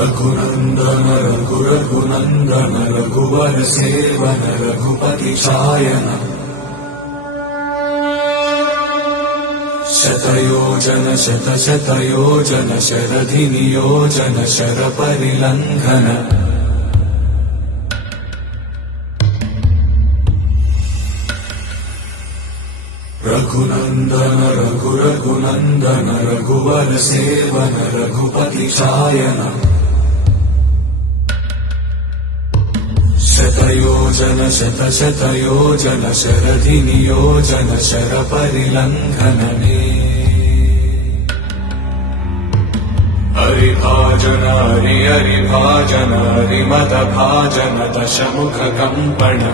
रघुनंदन रघुनंदन रघुवर seven Raghupati चायन शतयोजन शतशतयोजन शरधि नियोजन sir परिलंघन Raghunandan Raghunandan रघुवर seven Raghupati चायन शतयोजन शतशतयोजन शरधि नियोजन sir परिलंघन हरिभाजन हरिभाजन हरिमद भाजन दशमुख कंपन